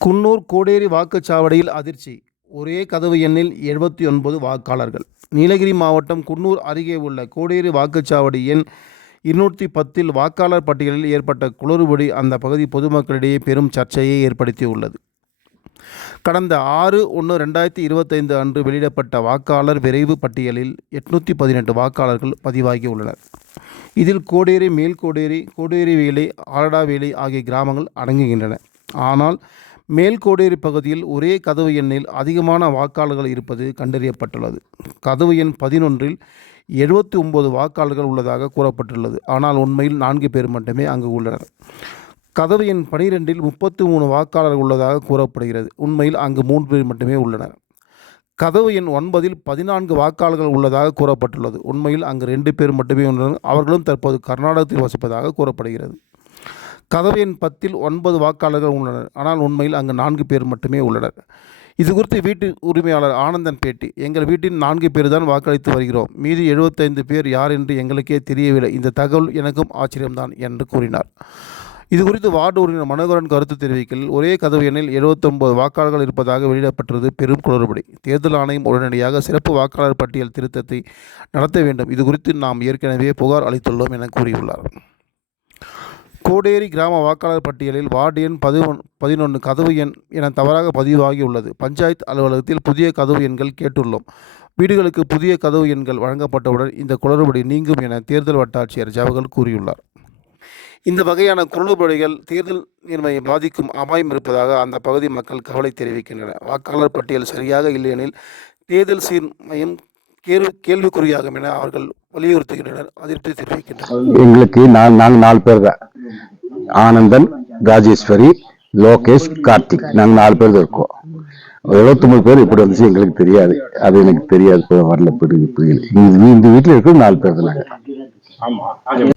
குன்னூர் கோடேரி வாக்குச்சாவடியில் அதிர்ச்சி. ஒரே கதவு எண்ணில் எழுபத்தி ஒன்பது வாக்காளர்கள். நீலகிரி மாவட்டம் குன்னூர் அருகே உள்ள கோடேரி வாக்குச்சாவடி எண் இருநூற்றி பத்தில் வாக்காளர் பட்டியலில் ஏற்பட்ட குளறுபடி அந்த பகுதி பொதுமக்களிடையே பெரும் சர்ச்சையை ஏற்படுத்தியுள்ளது. கடந்த ஆறு ஒன்று ரெண்டாயிரத்தி இருபத்தைந்து அன்று வெளியிடப்பட்ட வாக்காளர் விரைவு பட்டியலில் எட்நூற்றி பதினெட்டு வாக்காளர்கள் பதிவாகி உள்ளனர் இதில் கோடேரி மேல்கோடேரி கோடேரி வேலை ஆலடாவேலை ஆகிய கிராமங்கள் அடங்குகின்றன. ஆனால் மேல்கோடேரி பகுதியில் ஒரே கதவு எண்ணில் அதிகமான வாக்காளர்கள் இருப்பது கண்டறியப்பட்டுள்ளது. கதவு எண் பதினொன்றில் எழுபத்தி ஒம்பது வாக்காளர்கள் உள்ளதாக கூறப்பட்டுள்ளது. ஆனால் உண்மையில் நான்கு பேர் மட்டுமே அங்கு உள்ளனர். கதவு எண் பனிரெண்டில் முப்பத்து மூணு வாக்காளர்கள் உள்ளதாக கூறப்படுகிறது. உண்மையில் அங்கு மூன்று பேர் மட்டுமே உள்ளனர். கதவு எண் ஒன்பதில் பதினான்கு வாக்காளர்கள் உள்ளதாக கூறப்பட்டுள்ளது. உண்மையில் அங்கு ரெண்டு பேர் மட்டுமே உள்ளனர். அவர்களும் தற்போது கர்நாடகத்தில் வசிப்பதாக கூறப்படுகிறது. கதவு எண் பத்தில் ஒன்பது வாக்காளர்கள் உள்ளனர். ஆனால் உண்மையில் அங்கு நான்கு பேர் மட்டுமே உள்ளனர். இது குறித்து வீட்டு உரிமையாளர் ஆனந்தன் பேட்டி. எங்கள் வீட்டின் நான்கு பேர் தான் வாக்களித்து வருகிறோம். மீதி எழுபத்தைந்து பேர் யார் என்று எங்களுக்கே தெரியவில்லை. இந்த தகவல் எனக்கும் ஆச்சரியம்தான் என்று கூறினார். இது குறித்து வார்டு உறுப்பினர் மனோகரன் கருத்து தெரிவிக்கையில் ஒரே கதவு எண்ணில் 79 வாக்காளர்கள் இருப்பதாக வெளியிடப்பட்டது. பெரும் குளறுபடி. தேர்தல் ஆணையம் உடனடியாக சிறப்பு வாக்காளர் பட்டியல் திருத்தத்தை நடத்த வேண்டும். இது குறித்து நாம் ஏற்கனவே புகார் அளித்துள்ளோம் என கூறியுள்ளார். கோடேரி கிராம வாக்காளர் பட்டியலில் வார்டு எண் பதினொன் பதினொன்று கதவு எண் என தவறாக பதிவாகியுள்ளது. பஞ்சாயத்து அலுவலகத்தில் புதிய கதவு எண்கள் கேட்டுள்ளோம். வீடுகளுக்கு புதிய கதவு எண்கள் வழங்கப்பட்டவுடன் இந்த குளறுபடி நீங்கும் என தேர்தல் வட்டாட்சியர் ஜவஹர் கூறியுள்ளார். இந்த வகையான குளறுபடிகள் தேர்தல் நேர்மையை பாதிக்கும் அபாயம் இருப்பதாக அந்த பகுதி மக்கள் கவலை தெரிவிக்கின்றனர். வாக்காளர் பட்டியல் சரியாக இல்லையெனில் தேர்தல் சீர்மையம் கேள்வி கேள்விக்குறியாகும் என அவர்கள் வலியுறுத்துகின்றனர். அதிருப்தி தெரிவிக்கின்றனர். எங்களுக்கு நான் நாங்கள் நாலு பேர் தான். ஆனந்தன் ராஜேஸ்வரி லோகேஷ் கார்த்திக். நாங்கள் நாலு பேர் தான் இருக்கோம். எழுபத்தொம்பது பேர் இப்படி வந்துச்சு எங்களுக்கு தெரியாது. அது எனக்கு தெரியாது வரல புரியல இந்த வீட்டில் இருக்கிற நாலு பேர் தான் நாங்கள்